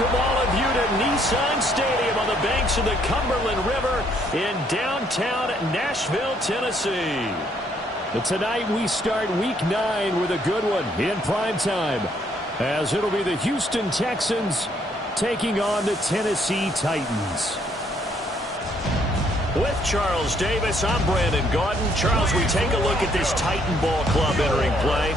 Welcome all of you to Nissan Stadium on the banks of the Cumberland River in downtown Nashville, Tennessee. But tonight we start Week 9 with a good one in prime time, as it'll be the Houston Texans taking on the Tennessee Titans. With Charles Davis, I'm Brandon Gaudin. Charles, we take a look at this Titan Ball Club entering play.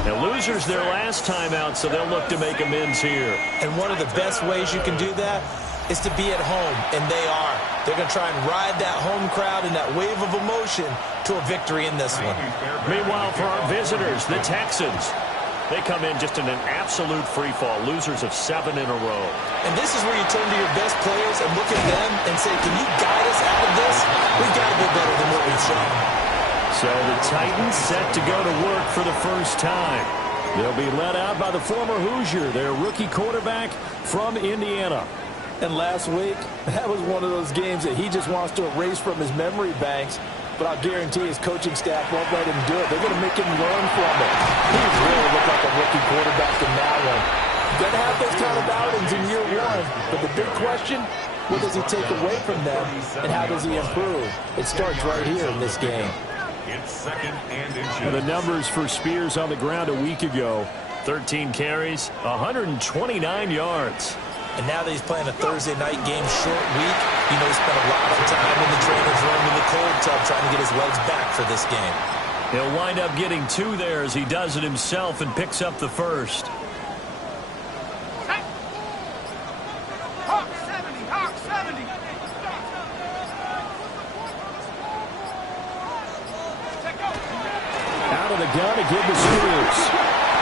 The losers their last time out, so they'll look to make amends here. And one of the best ways you can do that is to be at home, and they are. They're going to try and ride that home crowd and that wave of emotion to a victory in this one. Meanwhile, for our visitors, the Texans, they come in just in an absolute free-fall, losers of 7 in a row. And this is where you turn to your best players and look at them and say, can you guide us out of this? We've got to be better than what we've shown. So the Titans set to go to work for the first time. They'll be led out by the former Hoosier, their rookie quarterback from Indiana. And last week, that was one of those games that he just wants to erase from his memory banks. But I'll guarantee his coaching staff won't let him do it. They're going to make him learn from it. He really looked like a rookie quarterback in that one. Going to have those kind of outings in year one. But the big question, what does he take away from them, and how does he improve? It starts right here in this game. It's second and inches. And the numbers for Spears on the ground a week ago. 13 carries, 129 yards. And now that he's playing a Thursday night game, short week, you know he spent a lot of time in the trainer's room in the cold tub trying to get his legs back for this game. He'll wind up getting 2 there as he does it himself and picks up the first. Out of the gun to give to Spears.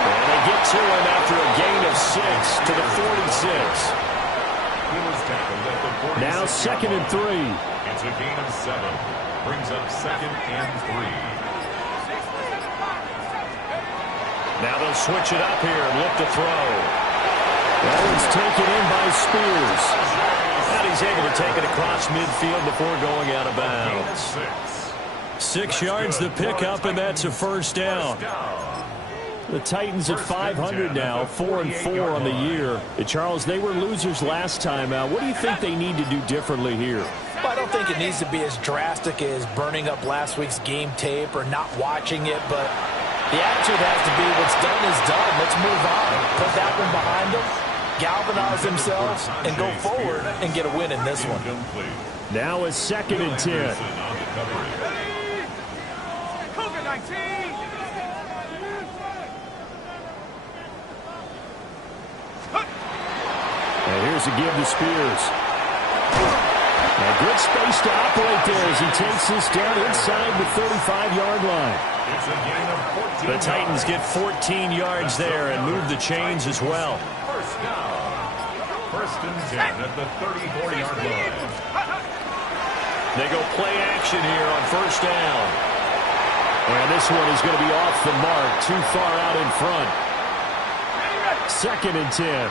And they get to him after a gain of 6 to the 46. Now 2nd and 3. It's a gain of 7. Brings up 2nd and 3. Now they'll switch it up here and look to throw. That one's taken in by Spears. And he's able to take it across midfield before going out of bounds. 6 yards the pickup, and that's a first down. The Titans at 500 now, 4-4 on the year. Charles, they were losers last time out. What do you think they need to do differently here? Well, I don't think it needs to be as drastic as burning up last week's game tape or not watching it, but the attitude has to be what's done is done. Let's move on. Put that one behind them, galvanize themselves, and go forward and get a win in this one. Now it's 2nd and 10. And here's a give to Spears. A good space to operate there as he takes this down inside the 35-yard line. The Titans get 14 yards there and move the chains as well. First down. First and 10 at the 34-yard line. They go play action here on first down. And this one is going to be off the mark, too far out in front. 2nd and 10.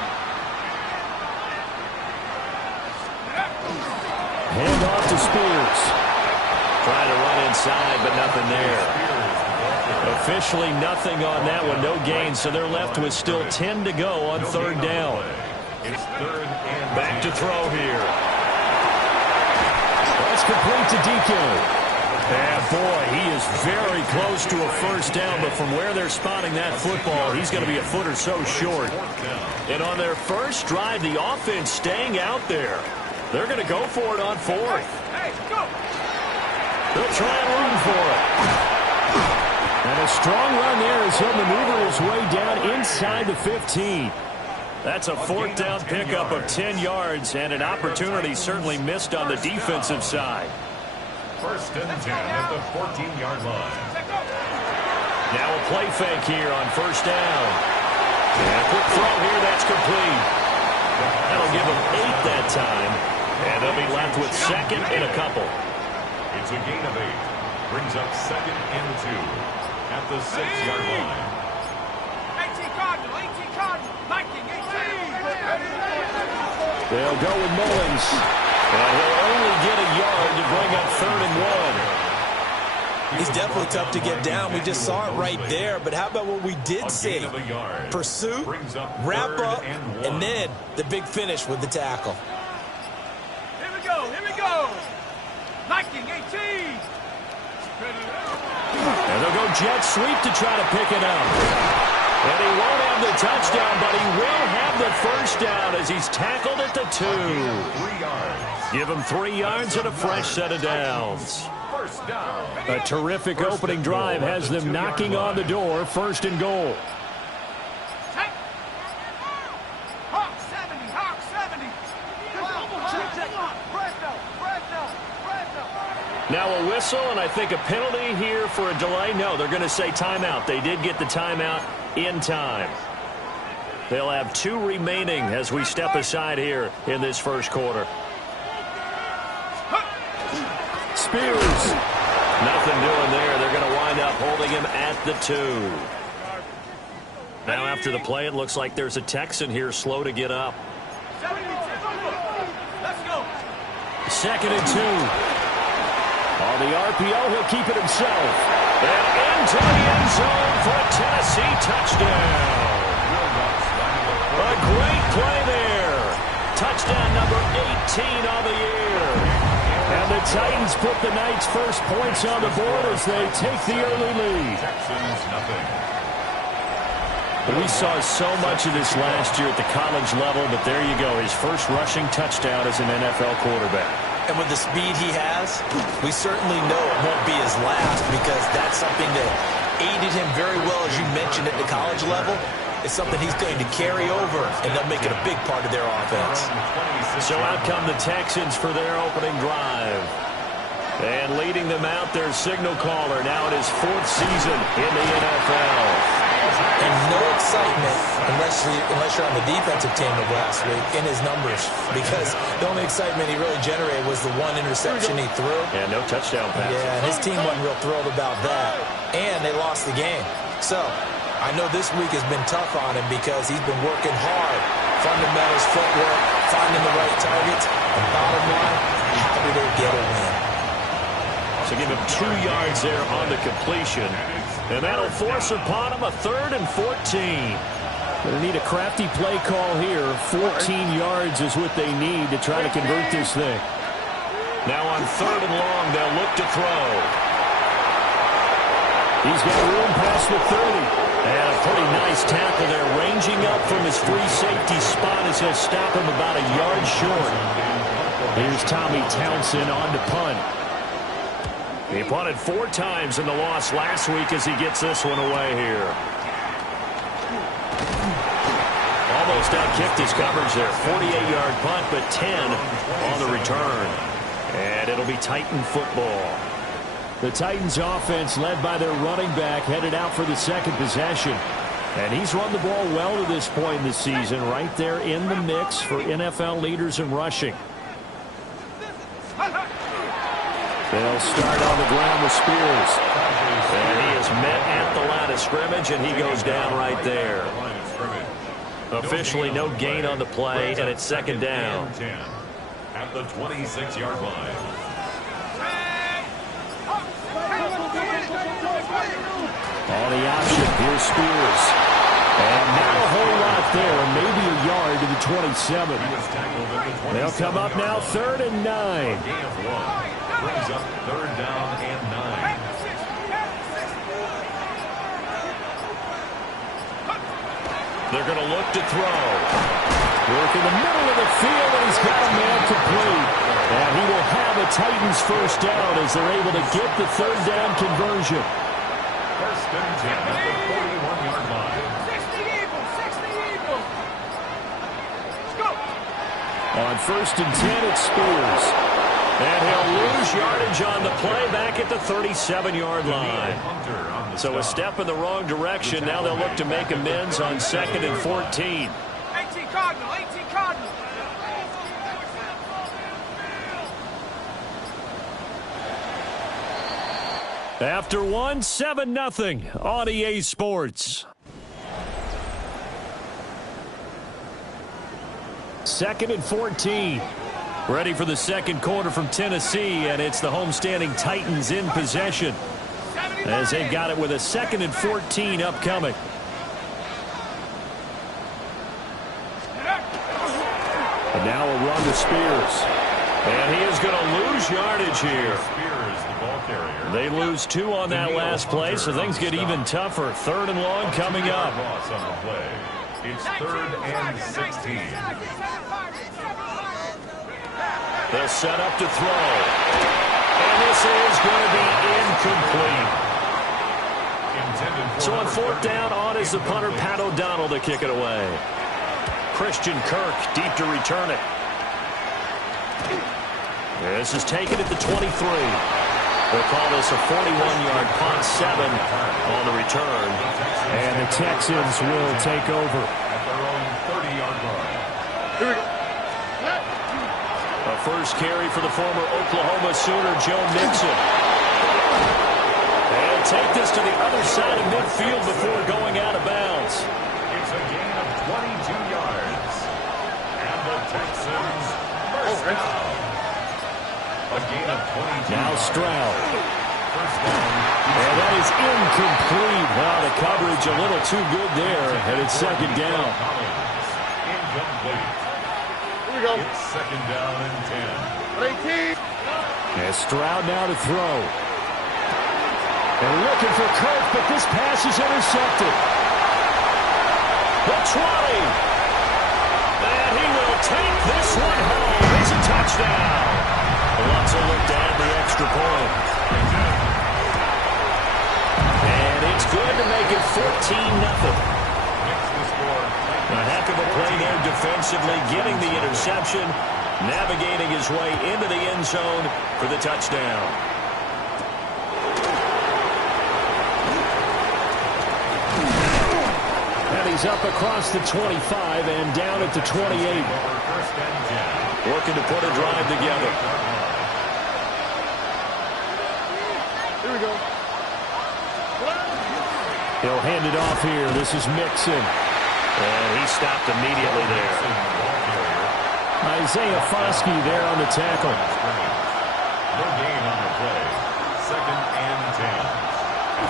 Hand off to Spears. Trying to run inside, but nothing there. Officially nothing on that one, no gain, so they're left with still 10 to go on 3rd down. Back to throw here. That's complete to DK. And boy, he is very close to a first down, but from where they're spotting that football, he's going to be a foot or so short. And on their first drive, the offense staying out there. They're going to go for it on 4th. They'll try and run for it. And a strong run there as he'll maneuver his way down inside the 15. That's a 4th down pickup of 10 yards and an opportunity certainly missed on the defensive side. First and 10 at the 14-yard line. Now a play fake here on first down. And a quick throw here, that's complete. That'll give them 8 that time. And they'll be left with 2nd and a couple. It's a gain of 8. Brings up 2nd and 2 at the 6-yard line. 18 Cardinal, 19, 18. They'll go with Mullins. And he'll only get a yard to bring up 3rd and 1. He He's definitely tough to get down. We just saw it right there. But how about what we did see? Pursuit, wrap up, and then the big finish with the tackle. Here we go, here we go. Liking 18. And they'll go jet sweep to try to pick it up. And he won't have the touchdown, but he will have the first down as he's tackled at the 2. 3 yards. Give him 3 yards and a fresh set of downs. First down. A terrific opening drive has them knocking on the door, 1st and goal. Take. Hawk 70, Hawk 70. Now a whistle, and I think a penalty here for a delay. No, they're going to say timeout. They did get the timeout in time. They'll have 2 remaining as we step aside here in this first quarter. Spears. Nothing doing there. They're going to wind up holding him at the 2. Now after the play, it looks like there's a Texan here slow to get up. Let's go. 2nd and 2. On the RPO, he'll keep it himself. And into the end zone for a Tennessee touchdown. A great play there. Touchdown number 18 on the year. And the Titans put the Knights' first points on the board as they take the early lead. Texans nothing. We saw so much of this last year at the college level, but there you go. His first rushing touchdown as an NFL quarterback. And with the speed he has, we certainly know it won't be his last because that's something that aided him very well, as you mentioned, at the college level. It's something he's going to carry over, and they'll make it a big part of their offense. So out come the Texans for their opening drive. And leading them out, their signal caller, now in his 4th season in the NFL. And no excitement unless you're on the defensive team of last week in his numbers, because the only excitement he really generated was the 1 interception he threw. And no touchdown pass. Yeah, and his team wasn't real thrilled about that. And they lost the game. So I know this week has been tough on him because he's been working hard. Fundamentals, footwork, finding the right targets. And bottom line, how do they get a win? So give him 2 yards there on the completion. And that'll force upon him a 3rd and 14. Going to need a crafty play call here. 14 yards is what they need to try to convert this thing. Now on 3rd and long, they'll look to throw. He's got room past the 30. And a pretty nice tackle there, ranging up from his free safety spot as he'll stop him about a yard short. Here's Tommy Townsend on to punt. He punted 4 times in the loss last week as he gets this one away here. Almost outkicked his coverage there. 48-yard punt, but 10 on the return. And it'll be Titan football. The Titans offense, led by their running back, headed out for the 2nd possession. And he's run the ball well to this point in the season, right there in the mix for NFL leaders in rushing. They'll start on the ground with Spears. And he is met at the line of scrimmage, and he goes down right there. Officially no gain on the play, and it's 2nd down. At the 26-yard line. On the option, here's Spears. And not a whole lot there, maybe a yard to the 27. They'll come up now 3rd and 9. Brings up 3rd down and 9. They're going to look to throw. Work in the middle of the field, and he's got a man complete. And he will have a Titans first down as they're able to get the 3rd down conversion. 1st and 10 at the 41-yard line. 60 Eagles, 60 Eagles. Let's go. On 1st and 10, it's Spears. And he'll lose yardage on the play back at the 37-yard line. So a step in the wrong direction. Now they'll look to make amends on 2nd and 14. 18 Cardinal, 18 Cardinal. After one, 7-0 on EA Sports. 2nd and 14. Ready for the 2nd quarter from Tennessee, and it's the homestanding Titans in possession. as they've got it with a 2nd and 14 upcoming. And now a run to Spears. And he is going to lose yardage here. Spears, the ball carrier. They lose 2 on that last play, so things get even tougher. 3rd and long coming up. Loss on the play. It's 3rd and 16. They'll set up to throw. And this is going to be incomplete. So on 4th down, on is the punter, Pat O'Donnell, to kick it away. Christian Kirk deep to return it. This is taken at the 23. They'll call this a 41-yard punt, 7 on the return. And the Texans will take over. At their own 30-yard line. Here we go. A first carry for the former Oklahoma Sooner, Joe Mixon. And take this to the other side of midfield before going out of bounds. It's a gain of 22 yards. And the Texans first down. A gain of 22 Now yards. Stroud. First down. And that is incomplete. Wow, the coverage a little too good there. And it's 2nd down. Incomplete. Here we go. It's 2nd down and 10. 18. And Stroud now to throw. And looking for Kirk, but this pass is intercepted. The 20. And he will take this one home. It's a touchdown. Wants a look to add the extra point. And it's good to make it 14-0. A heck of a play there defensively, getting the interception, navigating his way into the end zone for the touchdown. And he's up across the 25 and down at the 28. Looking to put a drive together. Here we go. He'll hand it off here. This is Mixon. And he stopped immediately there. Isaiah Foskey there on the tackle. No gain on the play. 2nd and 10.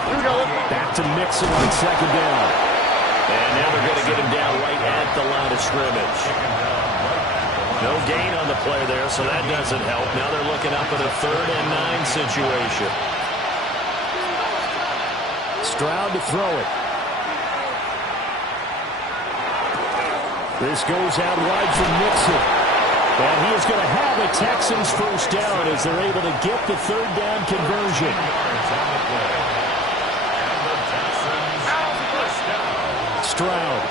Here we go. Back to Mixon on 2nd down. And now they're going to get him down right at the line of scrimmage. No gain on the play there, so that doesn't help. Now they're looking up at a 3rd and 9 situation. Stroud to throw it. This goes out wide for Mixon. And he is going to have a Texans first down as they're able to get the 3rd down conversion. Stroud.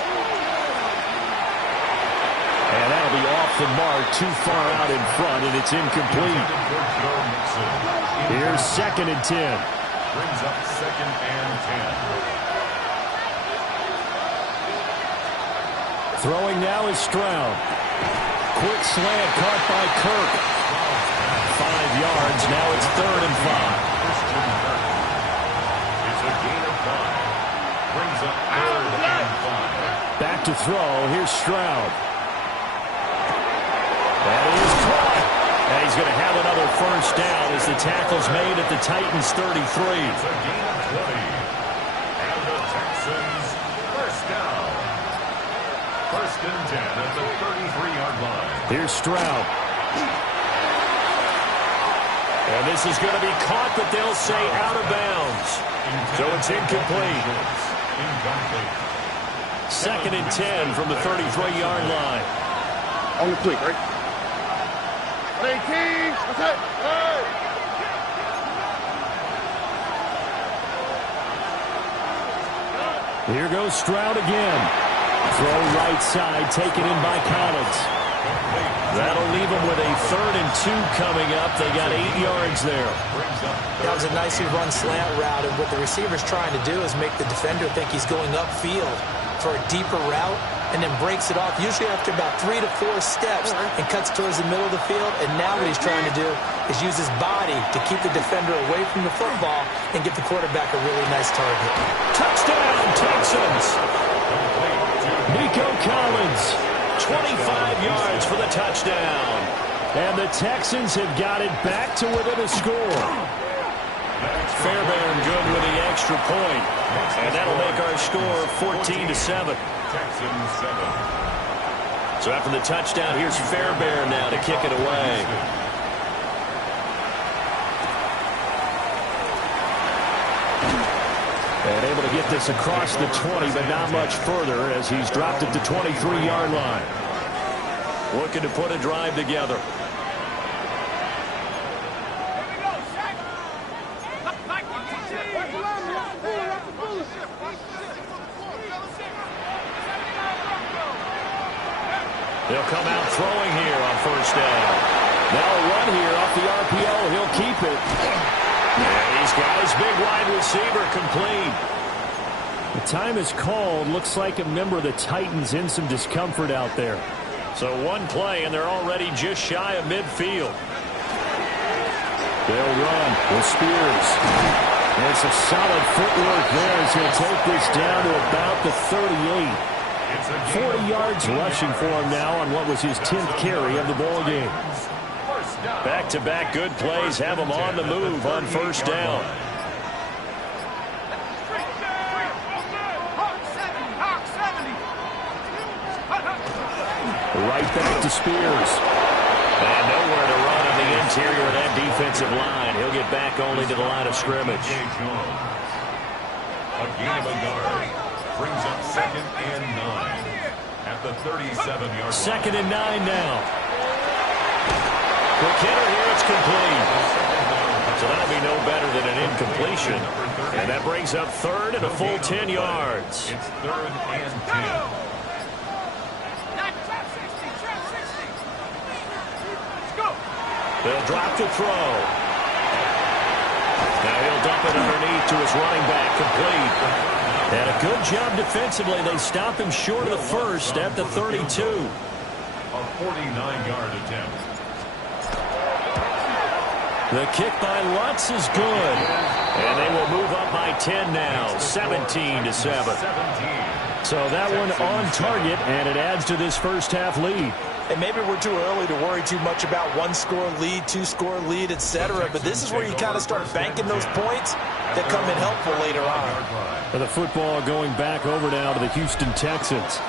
And that'll be off the mark, too far out in front, and it's incomplete. Here's 2nd and 10. Brings up 2nd and 10. Throwing now is Stroud. Quick slant caught by Kirk. 5 yards. Now it's 3rd and 5. It's a gain of 5. Brings up 3rd and 5. Back to throw. Here's Stroud. That is caught. And he's going to have another first down as the tackle's made at the Titans' 33. It's a gain of 20. And the Texans first down. 1st and 10 at the 33-yard line. Here's Stroud. And this is going to be caught, but they'll say out of bounds. So it's incomplete. Incomplete. 2nd and 10 from the 33-yard line. On the fleek, right? 18. What's that? Hey! Here goes Stroud again. Throw right side, taken in by Collins. That'll leave them with a 3rd and 2 coming up. They got 8 yards there. That was a nicely run slant route, and what the receiver's trying to do is make the defender think he's going upfield for a deeper route, and then breaks it off, usually after about 3 to 4 steps, and cuts towards the middle of the field. And now what he's trying to do is use his body to keep the defender away from the football and get the quarterback a really nice target. Touchdown, Texans! Nico Collins, 25 yards for the touchdown. And the Texans have got it back to within a score. Fairbairn good with the extra point. And that'll make our score 14-7. Texans 7. So after the touchdown, here's Fairbairn now to kick it away. And able to get this across the 20, but not much further as he's dropped at the 23-yard line. Looking to put a drive together. They'll come out throwing here on first down. Now a run here off the RPO. He'll keep it. And he's got his big wide receiver complete. The time is called. Looks like a member of the Titans in some discomfort out there. So one play, and they're already just shy of midfield. They'll run with Spears. And some solid footwork there as he'll take this down to about the 38. 40 yards rushing for him now on what was his 10th carry of the ball game. Back-to-back good plays have him on the move on first down. Right back to Spears. And nowhere to run on the interior of that defensive line. He'll get back only to the line of scrimmage. A gain of a yard brings up 2nd and 9 at the 37-yard line. 2nd and 9 now. Quick hitter here, it's complete. So that'll be no better than an incompletion. And that brings up 3rd and a full 10 yards. It's 3rd and 10. They'll drop the throw. Now he'll dump it underneath to his running back, complete. And a good job defensively. They stop him short of the first at the 32. A 49-yard attempt. The kick by Lutz is good. And they will move up by 10 now, 17-7. So that one on target, and it adds to this first half lead. And maybe we're too early to worry too much about one-score lead, two-score lead, etc. But this is where you kind of start banking those points that come in helpful later on. And the football going back over now to the Houston Texans.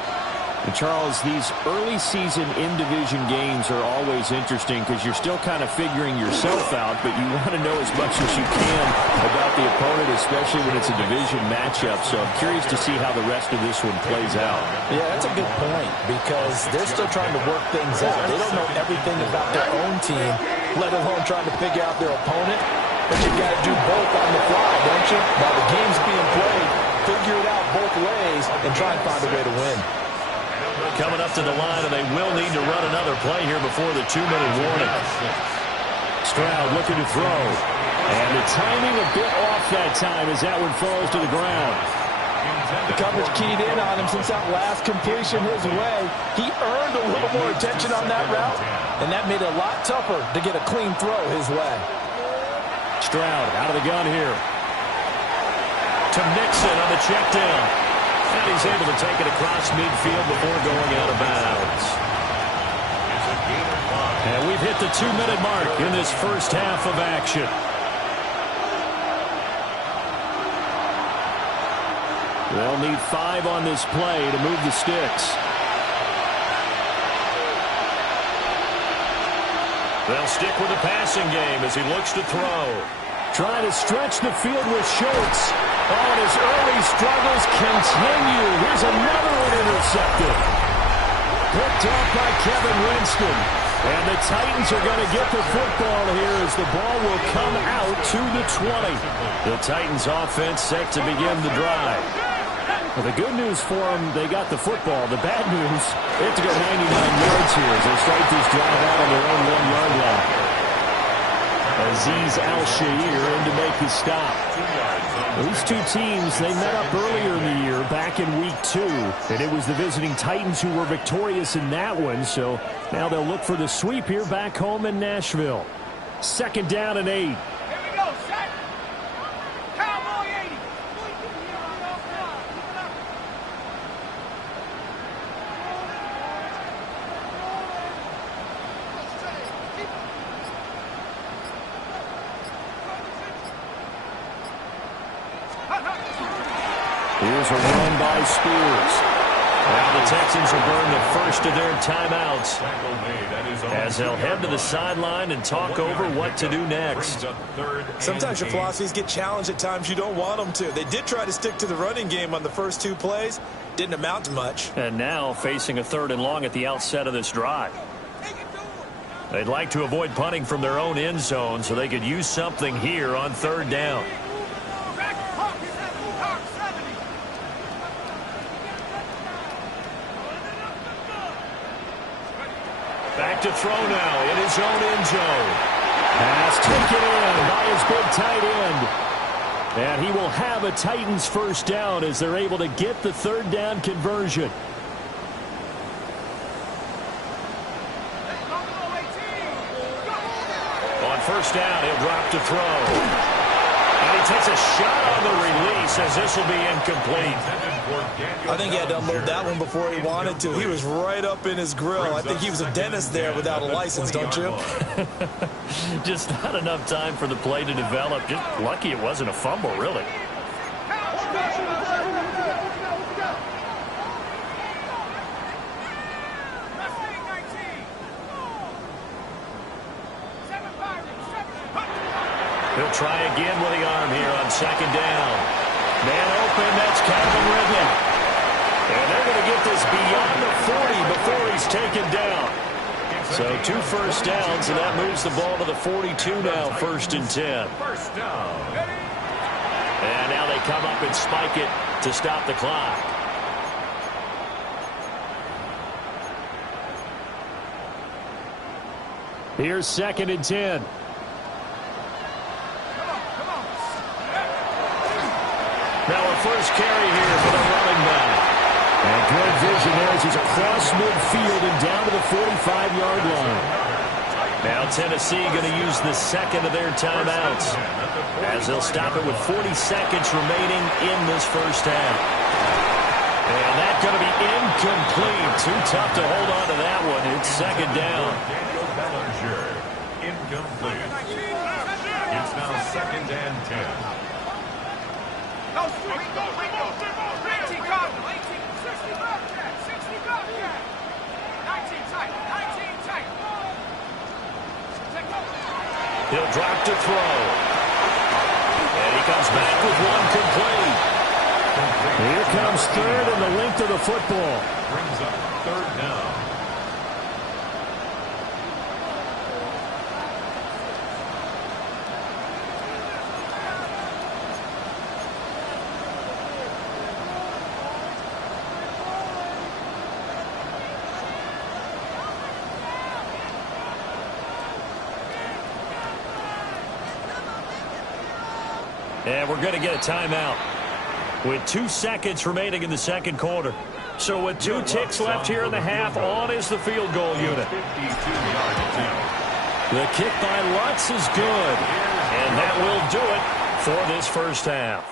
And Charles, these early season in-division games are always interesting because you're still kind of figuring yourself out, but you want to know as much as you can about the opponent, especially when it's a division matchup. So I'm curious to see how the rest of this one plays out. Yeah, that's a good point because they're still trying to work things out. They don't know everything about their own team, let alone trying to figure out their opponent. But you got to do both on the fly, don't you? While the game's being played, figure it out both ways and try and find a way to win. Coming up to the line, and they will need to run another play here before the 2-minute warning. Stroud looking to throw. And the timing a bit off that time as that one falls to the ground. The coverage keyed in on him since that last completion his way. He earned a little more attention on that route, and that made it a lot tougher to get a clean throw his way. Stroud out of the gun here. To Nixon on the check down. And he's able to take it across midfield before going out of bounds. And we've hit the 2-minute mark in this first half of action. They'll need 5 on this play to move the sticks. They'll stick with the passing game as he looks to throw. Trying to stretch the field with Schultz. Oh, and his early struggles continue. Here's another one intercepted. Picked off by Kevin Winston. And the Titans are going to get the football here as the ball will come out to the 20. The Titans offense set to begin the drive. Well, the good news for them, they got the football. The bad news, they have to go 99 yards here as they start this drive out on their own 1-yard line. Azeez Al-Shaair in to make the stop. These two teams, they met up earlier in the year, back in week 2, and it was the visiting Titans who were victorious in that one, so now they'll look for the sweep here back home in Nashville. 2nd down and 8. Here's a run by Spears. Now the Texans will burn the first of their timeouts as they'll head to the sideline and talk over what to do next. Sometimes your philosophies get challenged at times you don't want them to. They did try to stick to the running game on the first 2 plays. Didn't amount to much. And now facing a 3rd and long at the outset of this drive. They'd like to avoid punting from their own end zone so they could use something here on 3rd down. Back to throw now in his own end zone. Pass taken in by his big tight end. And he will have a Titans first down as they're able to get the 3rd down conversion. On first down, he'll drop to throw. And he takes a shot on the release as this will be incomplete. I think he had to unload that one before he wanted to. He was right up in his grill. I think he was a dentist there without a license, don't you? Just not enough time for the play to develop. Just lucky it wasn't a fumble, really. He'll try again with the arm here on 2nd down. Man open, that's Calvin Ridley. And they're going to get this beyond the 40 before he's taken down. So 2 first downs, and that moves the ball to the 42 now, 1st and 10. First down. And now they come up and spike it to stop the clock. Here's 2nd and 10. Now a first carry here for the running back. And good vision there as he's across midfield and down to the 45-yard line. Now Tennessee going to use the 2nd of their timeouts as they'll stop it with 40 seconds remaining in this first half. And that's going to be incomplete. Too tough to hold on to that one. It's 2nd down. Incomplete. It's now 2nd and 10. He'll drop to throw. And he comes back with one complete. Here comes 3rd and the length of the football. Brings up 3rd down. And we're going to get a timeout with 2 seconds remaining in the 2nd quarter. So with 2 ticks left here in the half, on is the field goal unit. The kick by Lutz is good. And that will do it for this first half.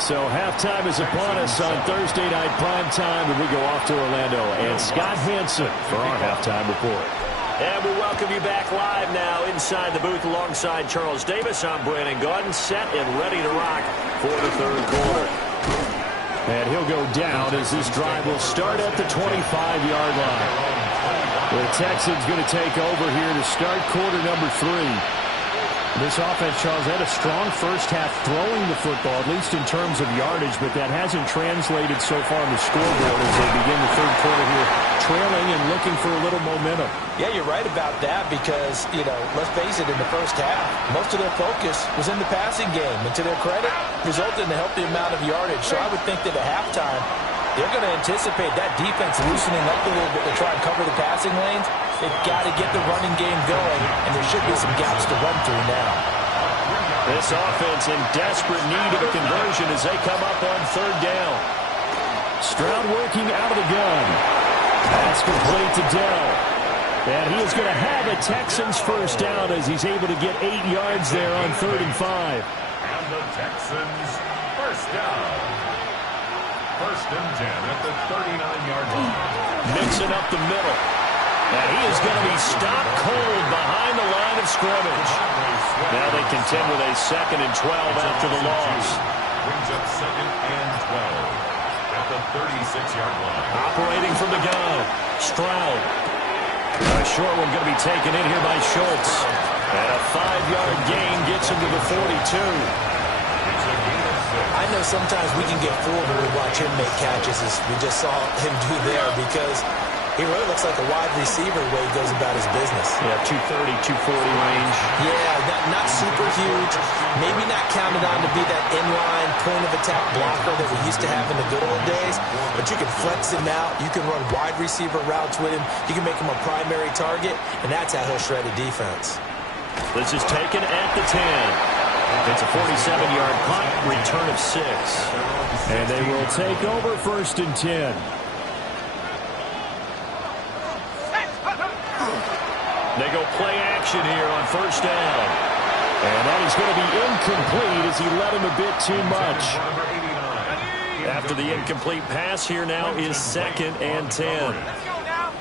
So halftime is upon us on Thursday night prime time, and we go off to Orlando. And Scott Hansen for our halftime report. And we welcome you back live now inside the booth alongside Charles Davis. I'm Brandon Gaudin, set and ready to rock for the 3rd quarter. And he'll go down as this drive will start at the 25-yard line. The Texans going to take over here to start quarter number 3. This offense, Charles, had a strong first half throwing the football, at least in terms of yardage, but that hasn't translated so far on the scoreboard as they begin the 3rd quarter here, trailing and looking for a little momentum. Yeah, you're right about that because, let's face it, in the first half, most of their focus was in the passing game. And to their credit, resulted in a healthy amount of yardage. So I would think that at halftime, they're going to anticipate that defense loosening up a little bit to try and cover the passing lanes. They've got to get the running game going, and there should be some gaps to run through now. This offense in desperate need of a conversion as they come up on 3rd down. Stroud working out of the gun. Pass complete to Dell. And he is going to have a Texans first down as he's able to get 8 yards there on 3rd and 5. And the Texans first down. 1st and 10 at the 39-yard line. Mixing up the middle. And he is going to be stopped cold behind the line of scrimmage. Now they contend with a 2nd and 12 after the loss. Brings up 2nd and 12 at the 36-yard line. Operating from the gun, Stroud. A short one going to be taken in here by Schultz. And a 5-yard gain gets him to the 42. I know sometimes we can get fooled when we watch him make catches, as we just saw him do there, because he really looks like a wide receiver the way he goes about his business. Yeah, 230, 240 range. Yeah, not super huge. Maybe not counted on to be that inline point-of-attack blocker that we used to have in the good old days, but you can flex him out. You can run wide receiver routes with him. You can make him a primary target, and that's how he'll shred a defense. This is taken at the 10. It's a 47-yard punt, return of 6. And they will take over 1st and 10. They go play action here on 1st down. And that is going to be incomplete as he led him a bit too much. After the incomplete pass, here now is 2nd and 10. Let's go now.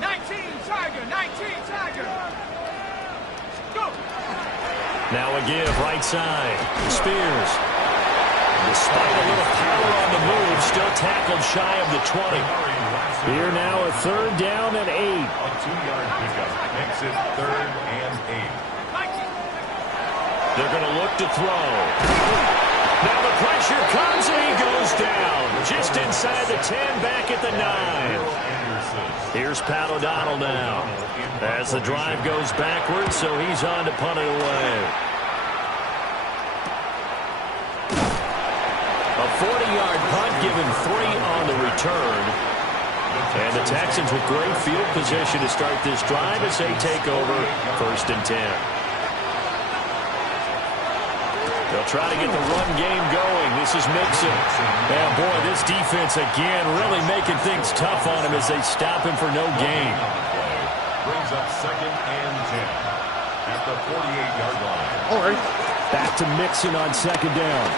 19 Tiger, 19 Tiger. Go. Now a give, right side. Spears. Despite a little power on the move, still tackled shy of the 20. Here now a 3rd down and 8. A 2-yard pickup makes it 3rd and 8. They're going to look to throw. Now the pressure comes and he goes down. Just inside the 10, back at the 9. Here's Pat O'Donnell now. As the drive goes backwards, so he's on to punt it away. A 40-yard punt, given 3 on the return. And the Texans with great field position to start this drive as they take over 1st and 10. They'll try to get the run game going. This is Mixon. And boy, this defense again really making things tough on him as they stop him for no gain. Brings up 2nd and 10 at the 48-yard line. All right. Back to Mixon on 2nd down.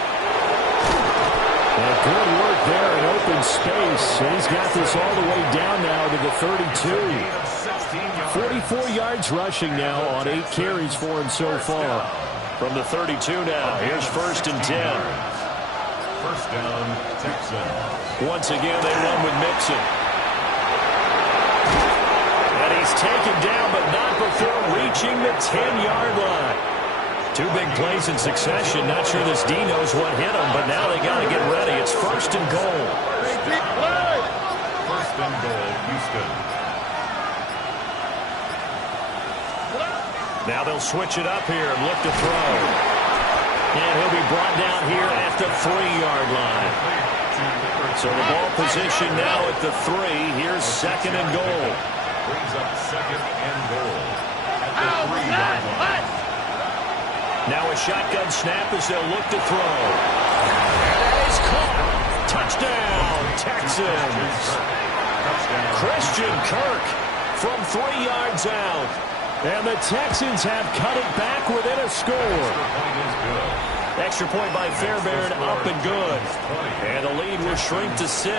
And good work there in open space. And he's got this all the way down now to the 32. 44 yards rushing now on 8 carries for him so far. From the 32 now, here's 1st and 10. 1st down, Texans. Once again, they run with Mixon. And he's taken down, but not before reaching the 10-yard line. 2 big plays in succession. Not sure this D knows what hit him, but now they got to get ready. It's 1st and goal. 1st and goal, Houston. Now they'll switch it up here and look to throw. And he'll be brought down here at the 3-yard line. So the ball position now at the 3. Here's 2nd and goal. Brings up 2nd and goal at the 3-yard line. Now a shotgun snap as they'll look to throw. And that is caught. Touchdown, Texans. Christian Kirk from 3 yards out. And the Texans have cut it back within a score. Extra point by Fairbairn, up and good. And the lead will shrink to 6.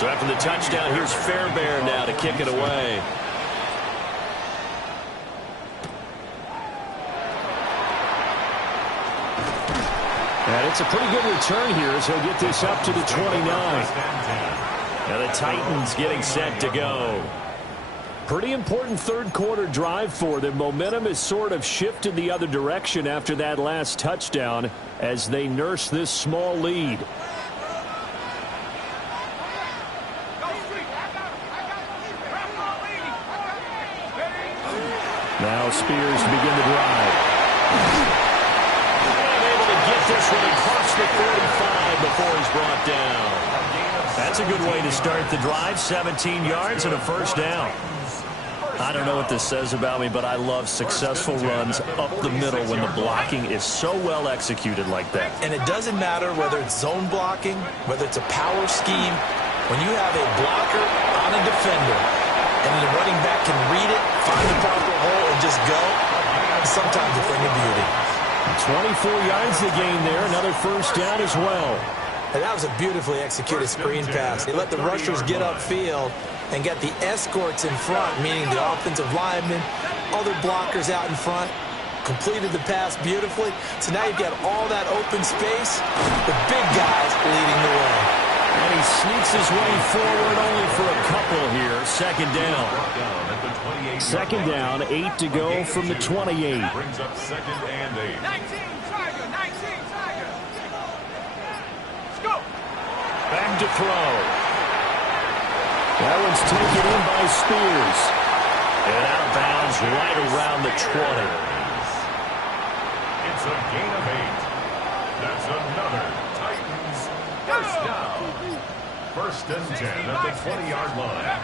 So after the touchdown, here's Fairbairn now to kick it away. And it's a pretty good return here as he'll get this up to the 29. Now the Titans getting set to go. Pretty important 3rd quarter drive for them. Momentum has sort of shifted the other direction after that last touchdown as they nurse this small lead. Now Spears to begin the drive. And able to get this one across the 45 before he's brought down. That's a good way to start the drive. 17 yards and a 1st down. I don't know what this says about me, but I love successful runs up the middle when the blocking is so well executed like that. And it doesn't matter whether it's zone blocking, whether it's a power scheme. When you have a blocker on a defender and the running back can read it, find the proper hole, and just go, sometimes a thing of beauty. 24 yards to gain there. Another 1st down as well. And that was a beautifully executed screen pass. They let the rushers get upfield and get the escorts in front, meaning the offensive linemen, other blockers out in front. completed the pass beautifully. So now you've got all that open space, the big guys leading the way. And he sneaks his way forward only for a couple here. Second down. Second down, 8 to go from the 28. Brings up second and 8. 19 Tiger, 19 Tiger. Let's go. Back to throw. That one's taken in by Spears. And out of bounds right around the 20. It's a gain of 8. That's another Titans first down. First and 10 at the 20-yard line.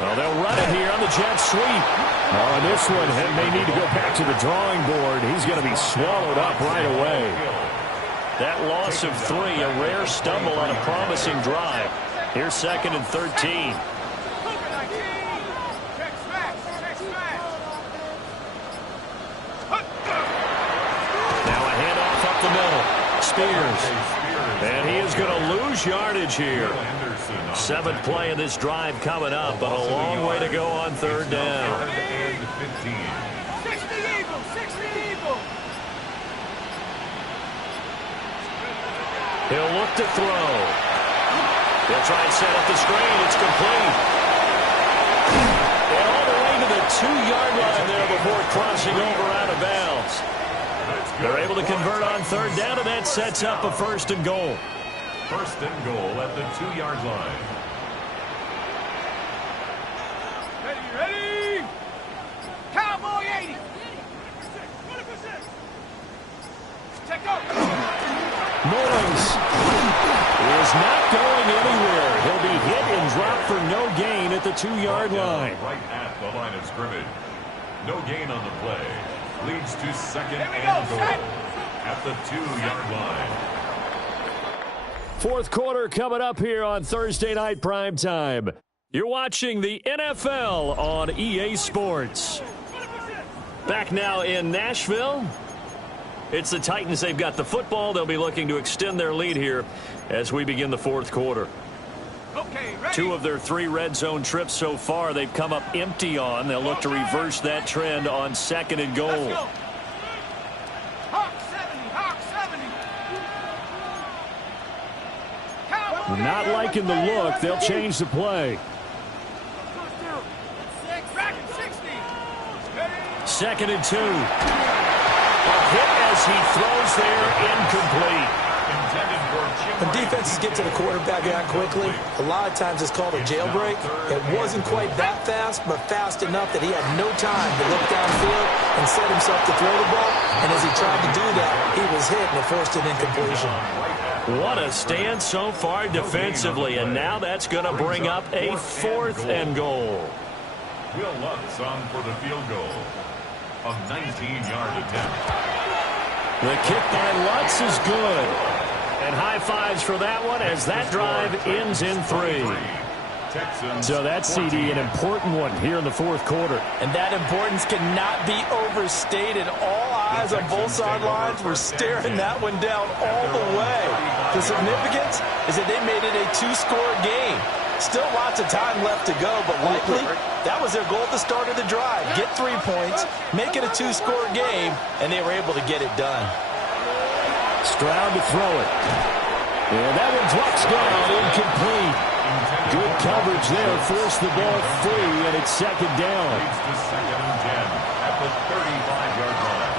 Well, they'll run it here on the jet sweep. Oh, and this one may need to go back to the drawing board. He's going to be swallowed up right away. That loss of 3, a rare stumble on a promising drive. Here's second and 13. Now a handoff up the middle. Spears. And he is going to lose yardage here. 7th play of this drive coming up, but a long way to go on third down. 60 Eagles, 60 Eagles. He'll look to throw. He'll try and set up the screen. It's complete. And all the way to the 2-yard line there before crossing over out of bounds. They're able to convert on third down, and that sets up a first and goal. First and goal at the 2-yard line. Ready? Cowboy 80. Check out. Mullings is not going anywhere. He'll be hit and dropped for no gain at the 2-yard line. Right at the line of scrimmage. No gain on the play. Leads to second Here we and go, goal set. at the 2-yard line. Fourth quarter coming up here on Thursday Night Primetime. You're watching the NFL on EA Sports. Back now in Nashville. It's the Titans. They've got the football. They'll be looking to extend their lead here as we begin the fourth quarter. Okay, ready? 2 of their 3 red zone trips so far they've come up empty on. They'll look to reverse that trend on second and goal. Let's go. Hawk 70, Hawk 70. Cowboy Not liking the look. They'll change the play. Racket 60. Ready? Second and 2. A hit as he throws there, incomplete. When defenses get to the quarterback that quickly, a lot of times it's called a jailbreak. It wasn't quite that fast, but fast enough that he had no time to look downfield and set himself to throw the ball. And as he tried to do that, he was hit and it forced an incompletion. What a stand so far defensively, and now that's going to bring up a 4th and goal. Will Lutz on for the field goal. A 19-yard attempt. The kick by Lutz is good. And high fives for that one as that drive ends in 3. So that CD, an important one here in the fourth quarter. And that importance cannot be overstated. All eyes on both sidelines were staring that one down all the way. The significance is that they made it a 2-score game. Still lots of time left to go, but likely that was their goal at the start of the drive. Get 3 points, make it a 2-score game, and they were able to get it done. Stroud to throw it. And that one drops down, incomplete. Good coverage there, forced the ball free, and it's second down. Leads to second and 10 at the 35-yard line.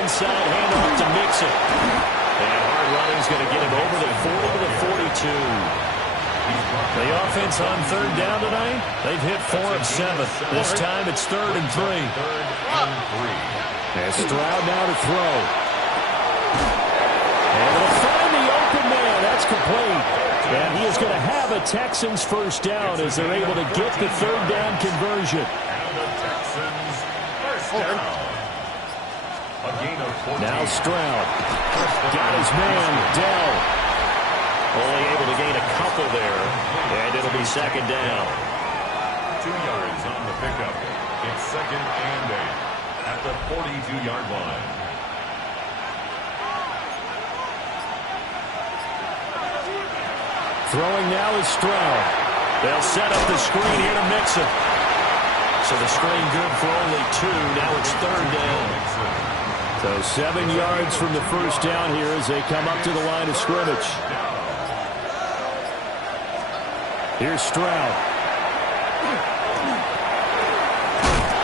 Inside handoff to Mixon. And hard running's going to get him over the 40 to the 42. The offense on third down tonight, they've hit 4 of 7. This time it's 3rd and 3. And Stroud now to throw. And it'll find the open man. That's complete. And he is going to have a Texans first down as they're able to get the third down conversion. And the Texans first down. A gain of 14. Now Stroud. Got his man, Dell. Only able to gain a couple there. And it'll be second down. 2 yards on the pickup. It's second and 8 at the 42-yard line. Throwing now is Stroud. They'll set up the screen here to Mixon. So the screen good for only 2. Now it's 3rd down. So 7 yards from the first down here as they come up to the line of scrimmage. Here's Stroud.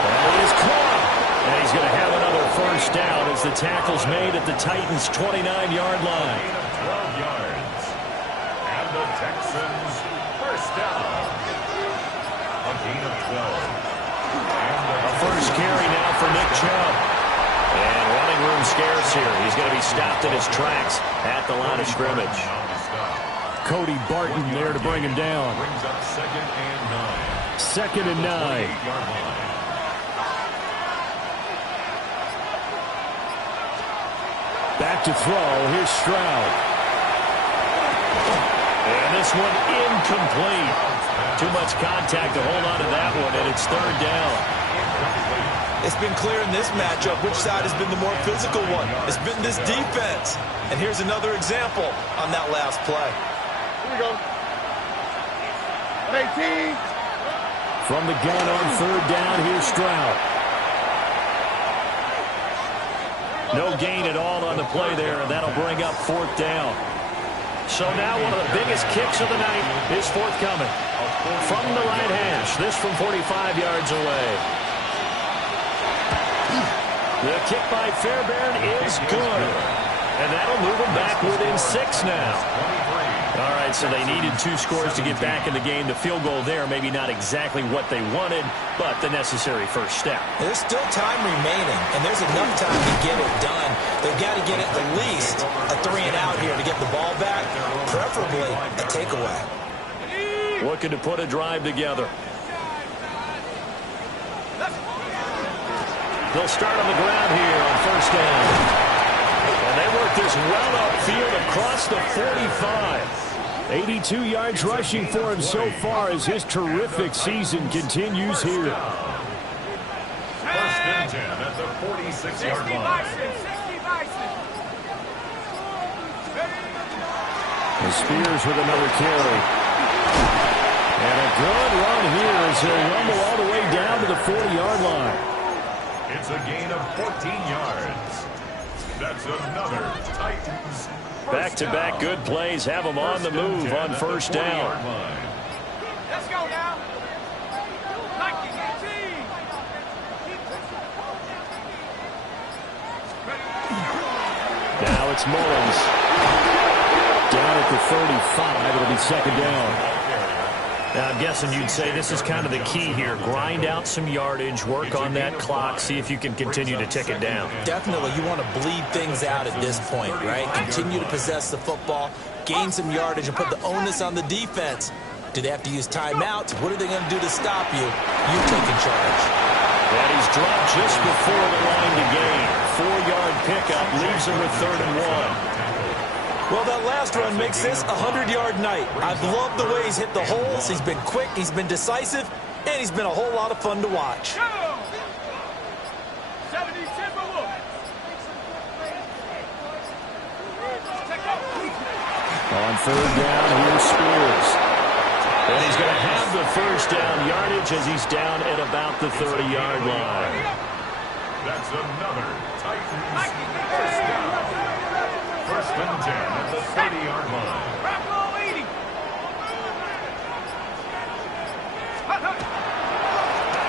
And he is caught. And he's going to have another first down as the tackle's made at the Titans' 29-yard line. 12 yards. And the Texans first down. A gain of 12. A first carry now for Nick Chubb. And running room scarce here. He's going to be stopped in his tracks at the line of scrimmage. Cody Barton there to bring him down. Brings up 2nd and 9. 2nd and 9. 8-yard line. Back to throw. Here's Stroud. And this one incomplete. Too much contact to hold on to that one, and it's 3rd down. It's been clear in this matchup which side has been the more physical one. It's been this defense. And here's another example on that last play. Here we go. 18. From the gun on 3rd down, here's Stroud. No gain at all on the play there, and that'll bring up 4th down. So now one of the biggest kicks of the night is forthcoming. From the right hash, this from 45 yards away. The kick by Fairbairn is good. And that'll move them back within 6 now. All right, so they needed 2 scores to get back in the game. The field goal there, maybe not exactly what they wanted, but the necessary first step. There's still time remaining, and there's enough time to get it done. They've got to get at least a 3-and-out here to get the ball back, preferably a takeaway. Looking to put a drive together. They'll start on the ground here on first down. And they work this well upfield across the 45. 82 yards rushing for him so far as his terrific season continues here. First and 10 at the 46-yard line. And Spears with another carry. And a good run here as he'll rumble all the way down to the 40-yard line. It's a gain of 14 yards. That's another Titans. Back-to-back good plays have them on the move on first down. Let's go now. Now it's Mullins. Down at the 35. It'll be 2nd down. Now, I'm guessing you'd say this is kind of the key here. Grind out some yardage, work on that clock, see if you can continue to tick it down. Definitely, you want to bleed things out at this point, right? Continue to possess the football, gain some yardage, and put the onus on the defense. Do they have to use timeouts? What are they going to do to stop you? You taking charge. And he's dropped just before the line to gain. 4-yard pickup leaves him with 3rd and 1. Well, that last run makes this a 100-yard night. I've loved the way he's hit the holes. He's been quick, he's been decisive, and he's been a whole lot of fun to watch. On 3rd down, here's Spears. And he's going to have the first down yardage as he's down at about the 30-yard line. That's another Titans first down. First and 10 at the 30-yard line.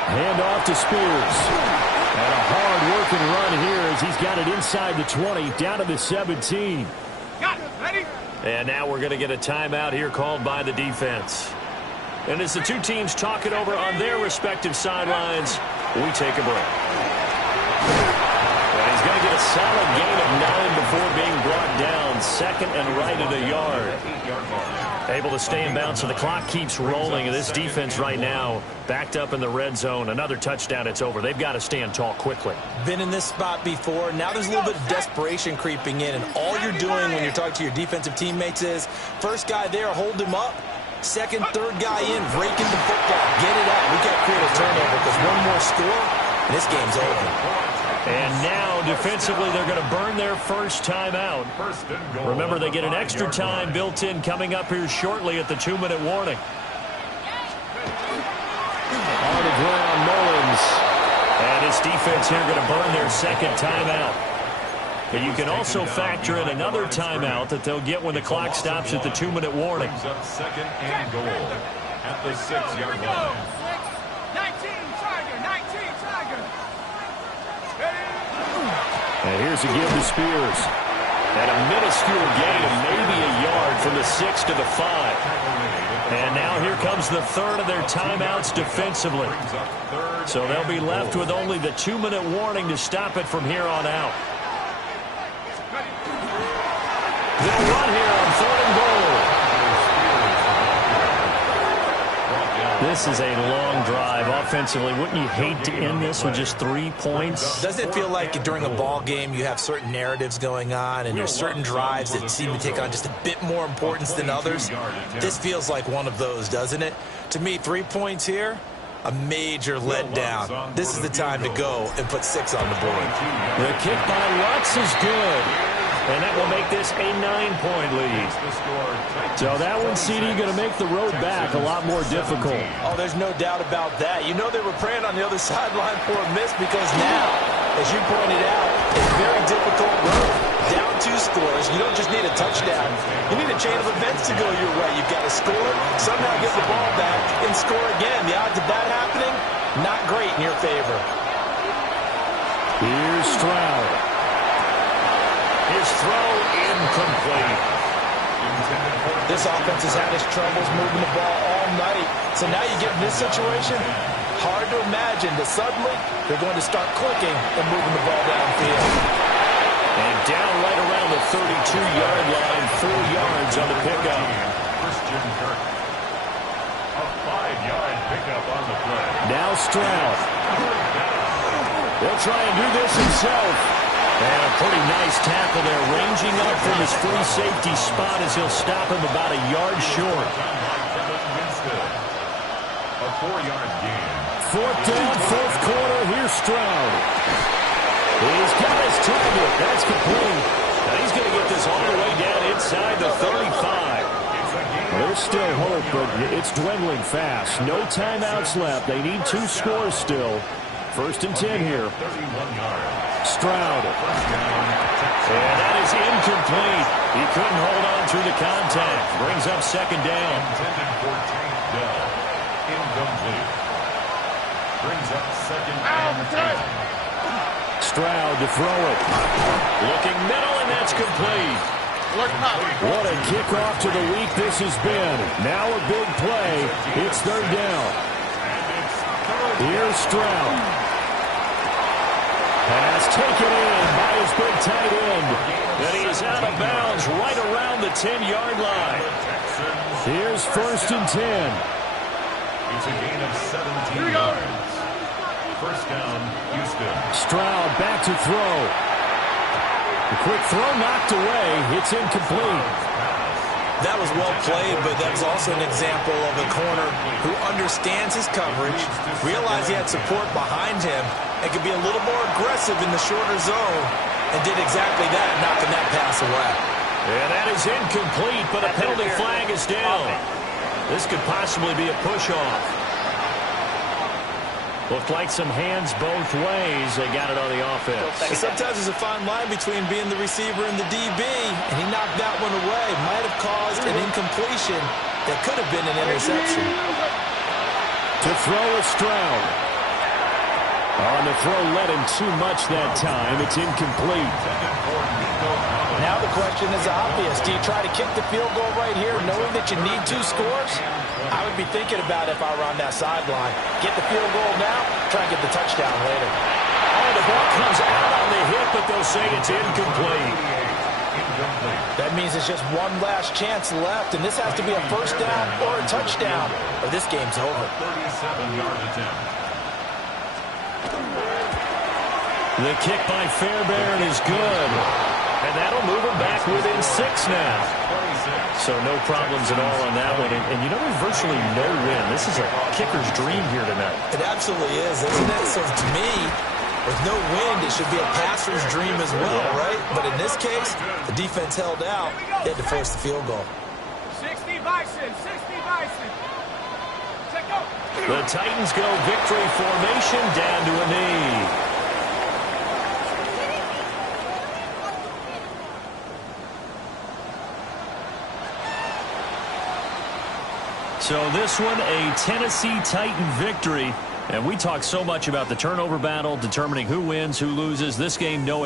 Hand off to Spears. And a hard-working run here as he's got it inside the 20, down to the 17. Got it. Ready? And now we're going to get a timeout here called by the defense. And as the two teams talk it over on their respective sidelines, we take a break. And he's going to get a solid gain of 9 before being brought down. 2nd and right at a yard. Able to stay in bounds, so the clock keeps rolling. And this defense right now backed up in the red zone. Another touchdown, it's over. They've got to stand tall quickly. Been in this spot before. Now there's a little bit of desperation creeping in. And all you're doing when you're talking to your defensive teammates is, first guy there, hold him up. Second, third guy in, breaking the football. Get it out. We got to create a turnover because one more score, and this game's over. And now, defensively, they're going to burn their first timeout. Remember, they get an extra time built in coming up here shortly at the 2-minute warning. On the ground, Mullins offense here going to burn their second timeout. But you can also factor in another timeout that they'll get when the clock stops at the 2-minute warning. Brings up second and goal at the 6-yard line. 19 Tiger, 19 Tiger. And here's a give to Spears. And a minuscule gain of maybe a yard from the 6 to the 5. And now here comes the third of their timeouts defensively. So they'll be left with only the 2-minute warning to stop it from here on out. They'll run here on 3rd and goal. This is a long drive offensively. Wouldn't you hate to end this with just 3 points? Doesn't it feel like during a ball game you have certain narratives going on and there's certain drives that seem to take on just a bit more importance than others? This feels like one of those, doesn't it? To me, 3 points here, a major letdown. This is the time to go and put 6 on the board. The kick by Lutz is good. And that will make this a 9-point lead. So that one, CD, going to make the road back a lot more difficult. Oh, there's no doubt about that. You know they were praying on the other sideline for a miss because now, as you pointed out, it's very difficult road. Down 2 scores. You don't just need a touchdown. You need a chain of events to go your way. You've got to score, somehow get the ball back, and score again. The odds of that happening, not great in your favor. Here's Stroud. His throw incomplete. This offense has had its troubles moving the ball all night. So now you get in this situation, hard to imagine that suddenly they're going to start clicking and moving the ball downfield. And down right around the 32-yard line, 4 yards on the pickup. Christian Kirk. A 5-yard pickup on the play. Now Stroud. He'll try and do this himself. And a pretty nice tackle there, ranging up from his free safety spot as he'll stop him about a yard short. A 4-yard gain. 4th down, 4th quarter. Here's Stroud. He's got his target. That's complete. Now he's going to get this all the way down inside the 35. There's still hope, but it's dwindling fast. No timeouts left. They need 2 scores still. 1st and 10 here. 31 yards. Stroud. And that is incomplete. He couldn't hold on through the contact. Brings up 2nd down. Intended for Tank Dell. Incomplete. Brings up 2nd and 10. Stroud to throw it. Looking middle, and that's complete. What a kickoff to the week this has been. Now a big play. It's 3rd down. Here's Stroud. Pass taken in by his big tight end. And he is out of bounds right around the 10-yard line. Here's 1st and 10. It's a gain of 17 yards. 1st down, Houston. Stroud back to throw. The quick throw knocked away. It's incomplete. That was well played, but that was also an example of a corner who understands his coverage, realized he had support behind him, and could be a little more aggressive in the shorter zone, and did exactly that, knocking that pass away. And that is incomplete, but a penalty flag is down. This could possibly be a push-off. Looked like some hands both ways. They got it on the offense. Sometimes there's a fine line between being the receiver and the DB, and he knocked that one away. Might have caused an incompletion that could have been an interception. To throw is Stroud. On the throw led him too much that time. It's incomplete. Now the question is obvious. Do you try to kick the field goal right here knowing that you need 2 scores? I would be thinking about it if I were on that sideline. Get the field goal now, try and get the touchdown later. Oh, the ball comes out on the hip, but they'll say it's incomplete. That means it's just one last chance left, and this has to be a 1st down or a touchdown, or this game's over. 37-yard attempt. The kick by Fairbairn is good. And that'll move him back within 6 now. So no problems at all on that one. And you know, there's virtually no win. This is a kicker's dream here tonight. It absolutely is, isn't it? So to me, with no wind, it should be a passer's dream as well, right? But in this case, the defense held out. They had to force the field goal. 60 Bison, 60 Bison. Check go. The Titans go victory formation down to a knee. So this one, a Tennessee Titan victory. And we talk so much about the turnover battle, determining who wins, who loses. This game, no